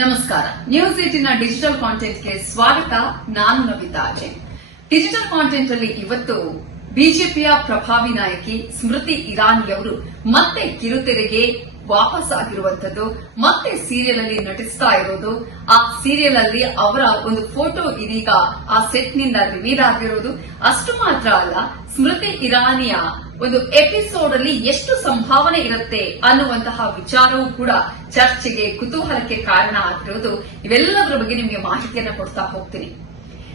ನಮಸ್ಕಾರ. News 18ನ digital ಕಾಂಟೆಂಟ್ಗೆ ಸ್ವಾಗತ. ನಾನು ನವಿತಾ ಅಜಯ್. ಡಿಜಿಟಲ್ ಕಾಂಟೆಂಟ್ ಅಲ್ಲಿ ಇವತ್ತು ಬಿಜೆಪಿಯ ಪ್ರಭಾವಿ ನಾಯಕಿ ಸ್ಮೃತಿ ಇರಾನಿ ಅವರು ಮತ್ತೆ ಕಿರುತೆರೆಗೆ ವಾಪಸ್ ಆಗಿರುವಂತದ್ದು, ಮತ್ತೆ ಸೀರಿಯಲ್ ಅಲ್ಲಿ ನಟಿಸ್ತಾ ಇರೋದು. ಆ ಸೀರಿಯಲ್ ಅಲ್ಲಿ ಅವರ ಒಂದು ಫೋಟೋ ಇದೀಗ ಆ ಸೆಟ್ ನಿಂದ ರಿವೀಲ್ ಆಗಿರೋದು. ಅಷ್ಟು ಮಾತ್ರ ಅಲ್ಲ, ಸ್ಮೃತಿ ಇರಾನಿಯ ಒಂದು ಎಪಿಸೋಡ್ ಅಲ್ಲಿ ಎಷ್ಟು ಸಂಭಾವನೆ ಇರುತ್ತೆ ಅನ್ನುವಂತಹ ವಿಚಾರವೂ ಕೂಡ ಚರ್ಚೆಗೆ, ಕುತೂಹಲಕ್ಕೆ ಕಾರಣ ಆಗಿರೋದು. ಇವೆಲ್ಲದರ ಬಗ್ಗೆ ನಿಮಗೆ ಮಾಹಿತಿಯನ್ನು ಕೊಡ್ತಾ ಹೋಗ್ತೀನಿ.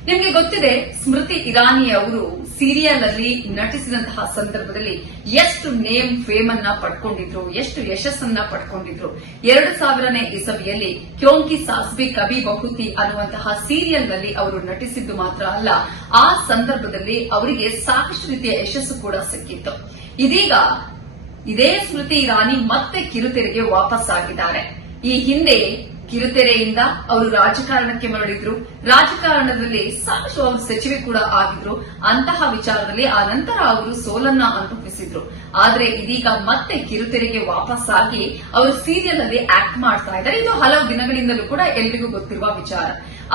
ನಿಮಗೆ ಗೊತ್ತಿದೆ, ಸ್ಮೃತಿ ಇರಾನಿ ಅವರು ಸೀರಿಯಲ್ ಅಲ್ಲಿ ನಟಿಸಿದಂತಹ ಸಂದರ್ಭದಲ್ಲಿ ಎಷ್ಟು ನೇಮ್ ಫೇಮ್ ಅನ್ನ ಪಡ್ಕೊಂಡಿದ್ರು, ಎಷ್ಟು ಯಶಸ್ಸನ್ನ ಪಡ್ಕೊಂಡಿದ್ರು. 2000ನೇ ಇಸವಿಯಲ್ಲಿ ಕ್ಯೋಂಕಿ ಸಾಸ್ ಭಿ ಕಭಿ ಬಹು ಥಿ ಅನ್ನುವಂತಹ ಸೀರಿಯಲ್ ನಲ್ಲಿ ಅವರು ನಟಿಸಿದ್ದು ಮಾತ್ರ ಅಲ್ಲ, ಆ ಸಂದರ್ಭದಲ್ಲಿ ಅವರಿಗೆ ಸಾಕಷ್ಟು ರೀತಿಯ ಯಶಸ್ಸು ಕೂಡ ಸಿಕ್ಕಿತ್ತು. ಇದೀಗ ಇದೇ ಸ್ಮೃತಿ ಇರಾನಿ ಮತ್ತೆ ಕಿರುತೆರೆಗೆ ವಾಪಸ್ ಆಗಿದ್ದಾರೆ. ಈ ಹಿಂದೆ ಕಿರುತೆರೆಯಿಂದ ಅವರು ರಾಜಕಾರಣಕ್ಕೆ ಮರಳಿದ್ರು. ರಾಜಕಾರಣದಲ್ಲಿ ಸಾಕಷ್ಟು ಅವರು ಸಚಿವೆ ಕೂಡ ಆಗಿದ್ರು. ಅಂತಹ ವಿಚಾರದಲ್ಲಿ ಆ ನಂತರ ಅವರು ಸೋಲನ್ನ ಅನುಭವಿಸಿದ್ರು. ಆದ್ರೆ ಇದೀಗ ಮತ್ತೆ ಕಿರುತೆರೆಗೆ ವಾಪಸ್ ಆಗಿ ಅವರು ಸೀರಿಯಲ್ ಅಲ್ಲಿ ಆಕ್ಟ್ ಮಾಡ್ತಾ ಇದ್ದಾರೆ. ಇದು ಹಲವು ದಿನಗಳಿಂದಲೂ ಕೂಡ ಎಲ್ರಿಗೂ ಗೊತ್ತಿರುವ ವಿಚಾರ.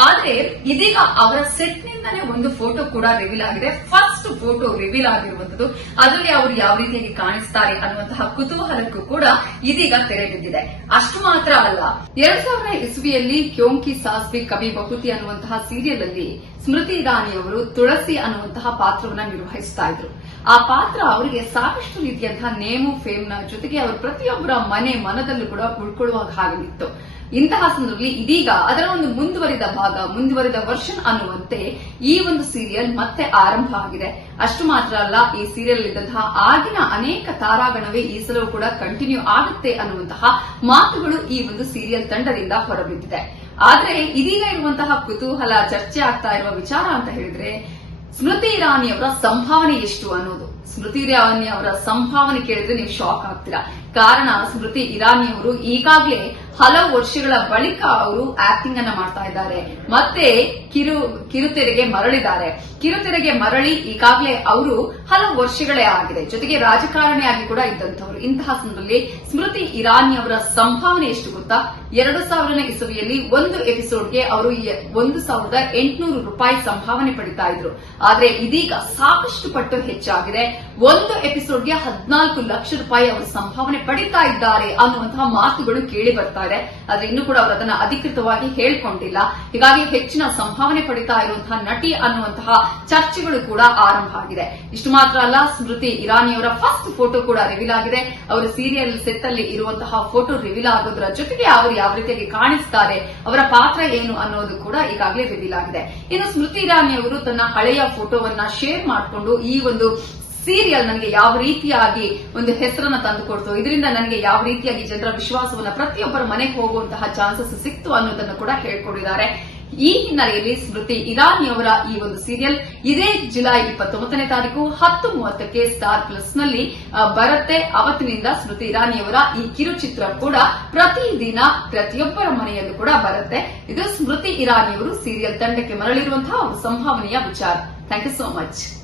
ಆದ್ರೆ ಇದೀಗ ಅವರ ಸೆಟ್ ನಿಂದಾನೇ ಒಂದು ಫೋಟೋ ಕೂಡ ರಿವೀಲ್ ಆಗಿದೆ. ಫಸ್ಟ್ ಫೋಟೋ ರಿವೀಲ್ ಆಗಿರುವಂತದ್ದು, ಅದರಲ್ಲಿ ಅವರು ಯಾವ ರೀತಿಯಾಗಿ ಕಾಣಿಸ್ತಾರೆ ಅನ್ನುವಂತಹ ಕುತೂಹಲಕ್ಕೂ ಕೂಡ ಇದೀಗ ತೆರೆ ಬಿದ್ದಿದೆ. ಅಷ್ಟು ಮಾತ್ರ ಅಲ್ಲ, 2000ನೇ ಇಸ್ವಿಯಲ್ಲಿ ಕ್ಯೋಂಕಿ ಸಾಸ್ ಭಿ ಕಭಿ ಬಹು ಥಿ ಅನ್ನುವಂತಹ ಸೀರಿಯಲ್ ಅಲ್ಲಿ ಸ್ಮೃತಿ ಇರಾನಿ ಅವರು ತುಳಸಿ ಅನ್ನುವಂತಹ ಪಾತ್ರವನ್ನ ನಿರ್ವಹಿಸ್ತಾ ಇದ್ರು. ಆ ಪಾತ್ರ ಅವರಿಗೆ ಸಾಕಷ್ಟು ರೀತಿಯಂತಹ ನೇಮು ಫೇಮ್ನ ಜೊತೆಗೆ ಅವರು ಪ್ರತಿಯೊಬ್ಬರ ಮನದಲ್ಲೂ ಕೂಡ ಉಳ್ಕೊಳ್ಳುವ ಹಾಗಿತ್ತು. ಇಂತಹ ಸಂದರ್ಭದಲ್ಲಿ ಇದೀಗ ಅದರ ಒಂದು ಮುಂದುವರಿದ ವರ್ಷನ್ ಅನ್ನುವಂತೆ ಈ ಒಂದು ಸೀರಿಯಲ್ ಮತ್ತೆ ಆರಂಭ ಆಗಿದೆ. ಅಷ್ಟು ಮಾತ್ರ ಅಲ್ಲ, ಈ ಸೀರಿಯಲ್ ಇದ್ದಂತಹ ಆಗಿನ ಅನೇಕ ತಾರಾಗಣವೇ ಈ ಸಲವೂ ಕೂಡ ಕಂಟಿನ್ಯೂ ಆಗುತ್ತೆ ಅನ್ನುವಂತಹ ಮಾತುಗಳು ಈ ಒಂದು ಸೀರಿಯಲ್ ತಂಡದಿಂದ ಹೊರಬಿದ್ದಿದೆ. ಆದ್ರೆ ಇದೀಗ ಇರುವಂತಹ ಕುತೂಹಲ, ಚರ್ಚೆ ಆಗ್ತಾ ಇರುವ ವಿಚಾರ ಅಂತ ಹೇಳಿದ್ರೆ, ಸ್ಮೃತಿ ಇರಾನಿ ಅವರ ಸಂಭಾವನೆ ಎಷ್ಟು ಅನ್ನೋದು. ಸ್ಮೃತಿ ಇರಾನಿ ಅವರ ಸಂಭಾವನೆ ಕೇಳಿದ್ರೆ ನೀವು ಶಾಕ್ ಆಗ್ತೀರಾ. ಕಾರಣ, ಸ್ಮೃತಿ ಇರಾನಿ ಅವರು ಈಗಾಗಲೇ ಹಲವು ವರ್ಷಗಳ ಬಳಿಕ ಅವರು ಆಕ್ಟಿಂಗ್ ಅನ್ನ ಮಾಡ್ತಾ ಇದ್ದಾರೆ. ಮತ್ತೆ ಕಿರುತೆರೆಗೆ ಮರಳಿದ್ದಾರೆ. ಕಿರುತೆರೆಗೆ ಮರಳಿ ಈಗಾಗಲೇ ಅವರು ಹಲವು ವರ್ಷಗಳೇ ಆಗಿದೆ. ಜೊತೆಗೆ ರಾಜಕಾರಣಿಯಾಗಿ ಕೂಡ ಇದ್ದಂಥವರು. ಇಂತಹ ಸಂದರ್ಭದಲ್ಲಿ ಸ್ಮೃತಿ ಇರಾನಿ ಅವರ ಸಂಭಾವನೆ ಎಷ್ಟು ಗೊತ್ತಾ? 2000ನೇ ಇಸವಿಯಲ್ಲಿ ಒಂದು ಎಪಿಸೋಡ್ಗೆ ಅವರು 1800 ರೂಪಾಯಿ ಸಂಭಾವನೆ ಪಡಿತಾ ಇದ್ರು. ಆದ್ರೆ ಇದೀಗ ಸಾಕಷ್ಟು ಪಟ್ಟು ಹೆಚ್ಚಾಗಿದೆ. ಒಂದು ಎಪಿಸೋಡ್ಗೆ 14 ಲಕ್ಷ ರೂಪಾಯಿ ಅವರು ಸಂಭಾವನೆ ಪಡಿತಾ ಇದ್ದಾರೆ ಅನ್ನುವಂತಹ ಮಾತುಗಳು ಕೇಳಿ ಬರ್ತಾ ಇದೆ. ಆದ್ರೆ ಇನ್ನೂ ಕೂಡ ಅವರು ಅದನ್ನ ಅಧಿಕೃತವಾಗಿ ಹೇಳಿಕೊಂಡಿಲ್ಲ. ಹೀಗಾಗಿ ಹೆಚ್ಚಿನ ಸಂಭಾವನೆ ಪಡಿತಾ ಇರುವಂತಹ ನಟಿ ಅನ್ನುವಂತಹ ಚರ್ಚೆಗಳು ಕೂಡ ಆರಂಭ ಆಗಿದೆ. ಇಷ್ಟು ಮಾತ್ರ ಅಲ್ಲ, ಸ್ಮೃತಿ ಇರಾನಿಯವರ ಫಸ್ಟ್ ಫೋಟೋ ಕೂಡ ರಿವೀಲ್ ಆಗಿದೆ. ಅವರು ಸೀರಿಯಲ್ ಸೆಟ್ ಅಲ್ಲಿ ಇರುವಂತಹ ಫೋಟೋ ರಿವೀಲ್ ಆಗೋದ್ರ ಜೊತೆಗೆ ಅವರು ಯಾವ ರೀತಿಯಾಗಿ ಕಾಣಿಸ್ತಾರೆ, ಅವರ ಪಾತ್ರ ಏನು ಅನ್ನೋದು ಕೂಡ ಈಗಾಗಲೇ ರಿವೀಲ್ ಆಗಿದೆ. ಇನ್ನು ಸ್ಮೃತಿ ಇರಾನಿ ಅವರು ತನ್ನ ಹಳೆಯ ಫೋಟೋವನ್ನ ಶೇರ್ ಮಾಡಿಕೊಂಡು ಈ ಒಂದು ಸೀರಿಯಲ್ ನನಗೆ ಯಾವ ರೀತಿಯಾಗಿ ಒಂದು ಹೆಸರನ್ನ ತಂದುಕೊಡ್ತು, ಇದರಿಂದ ನನಗೆ ಯಾವ ರೀತಿಯಾಗಿ ಜನರ ವಿಶ್ವಾಸವನ್ನ ಪ್ರತಿಯೊಬ್ಬರ ಮನೆಗೆ ಹೋಗುವಂತಹ ಚಾನ್ಸಸ್ ಸಿಕ್ತು ಅನ್ನೋದನ್ನು ಕೂಡ ಹೇಳ್ಕೊಂಡಿದ್ದಾರೆ. ಈ ಹಿನ್ನೆಲೆಯಲ್ಲಿ ಸ್ಮೃತಿ ಇರಾನಿ ಅವರ ಈ ಒಂದು ಸೀರಿಯಲ್ ಇದೇ ಜುಲೈ 29ನೇ ತಾರೀಕು 10:30ಕ್ಕೆ ಸ್ಟಾರ್ ಪ್ಲಸ್ ನಲ್ಲಿ ಬರುತ್ತೆ. ಅವತ್ತಿನಿಂದ ಸ್ಮೃತಿ ಇರಾನಿ ಅವರ ಈ ಕಿರುಚಿತ್ರ ಕೂಡ ಪ್ರತಿದಿನ ಪ್ರತಿಯೊಬ್ಬರ ಮನೆಯಲ್ಲೂ ಕೂಡ ಬರುತ್ತೆ. ಇದು ಸ್ಮೃತಿ ಇರಾನಿ ಅವರು ಸೀರಿಯಲ್ ತಂಡಕ್ಕೆ ಮರಳಿರುವಂತಹ ಸಂಭಾವನೆಯ ವಿಚಾರ. Thank you so much.